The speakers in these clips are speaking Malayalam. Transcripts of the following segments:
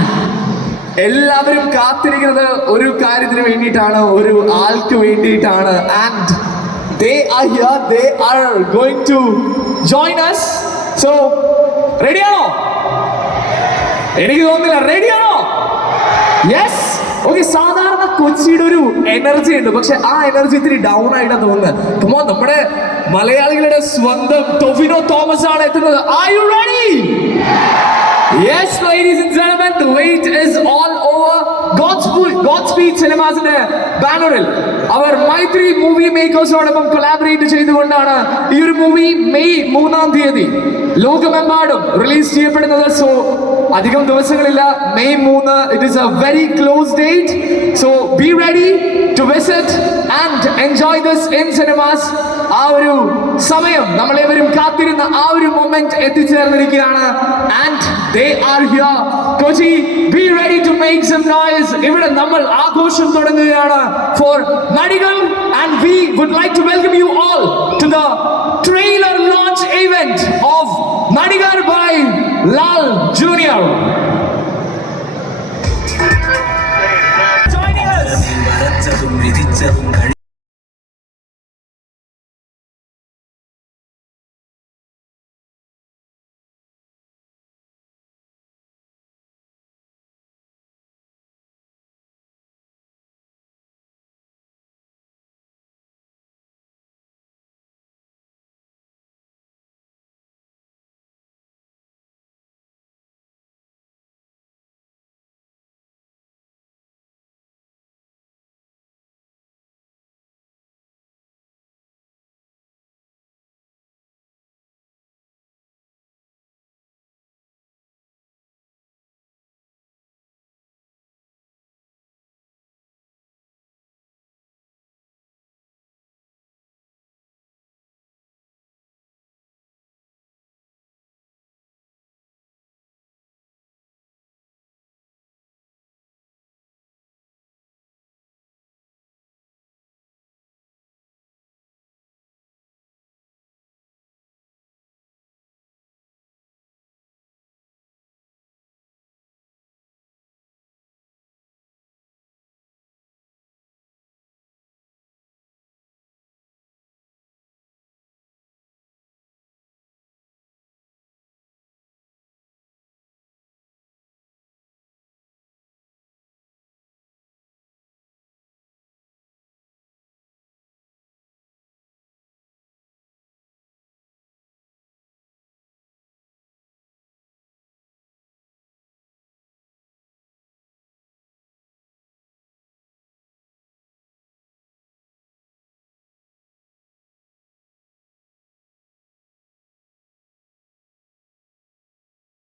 ആൻഡ് എല്ലാവരും കാത്തിരിക്കുന്നത് ഒരു കാര്യത്തിന് വേണ്ടിയിട്ടാണ് ഒരു ആൾക്ക് വേണ്ടിയിട്ടാണ്. And they are here they are going to join us so റെഡിയാണോ എനിക്ക് തോന്നുന്നില്ല. റെഡിയാണോ യെസ് ഓക്കെ സാധാരണ കൊച്ചിയുടെ ഒരു എനർജി ഉണ്ട്. പക്ഷെ ആ എനർജി ഇത്തിരി ഡൗൺ ആയിട്ടാണ് തോന്നുന്നത്. നമ്മുടെ മലയാളികളുടെ സ്വന്തം ടൊവിനോ തോമസ് ആണ് എത്തുന്നത് R Yes, ladies and gentlemen, the wait is Godspeed സിനിമാസിന്റെ ബാനറിൽ അവർ മൈത്രി മൂവി മേക്കേഴ്സോടൊപ്പം കൊളാബറേറ്റ് ചെയ്തുകൊണ്ടാണ് ഈ ഒരു മൂവി മെയ് മൂന്നാം തീയതി ലോകമെമ്പാടും റിലീസ് ചെയ്യപ്പെടുന്നത്. സോ അധികം ദിവസങ്ങളില്ല. മെയ് മൂന്ന് it is a very close date so be ready to visit and enjoy this in cinemas ആ ഒരു സമയം നമ്മളേവരും കാത്തിരുന്ന ആ ഒരു moment എത്തിച്ചേർന്നിരിക്കുകയാണ്. And they are here Kochi be ready to make some noise ഇവിടെ നമ്മൾ ആഘോഷം തുടങ്ങുകയാണ് for Nadikar and we would like to welcome you all to the trailer launch event of Nadikar by Lal Junior വരച്ചതും വിധിച്ചതും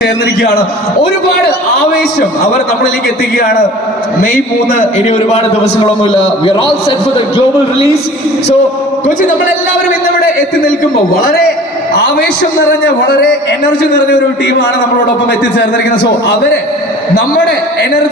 ചേർന്നിരിക്കുകയാണ്. ഒരുപാട് ആവേശം അവർ നമ്മളിലേക്ക് എത്തിക്കുകയാണ്. മെയ് മൂന്ന് ഇനി ഒരുപാട് ദിവസങ്ങളൊന്നുമില്ല. We are all set for the global release so Kochi നമ്മളെല്ലാവരും ഇന്നിവിടെ എത്തി നിൽക്കുമ്പോൾ വളരെ ആവേശം നിറഞ്ഞ വളരെ എനർജി നിറഞ്ഞ ഒരു ടീമാണ് നമ്മളോടൊപ്പം എത്തിച്ചേർന്നിരിക്കുന്നത്. സോ അവരെ നമ്മുടെ എനർജി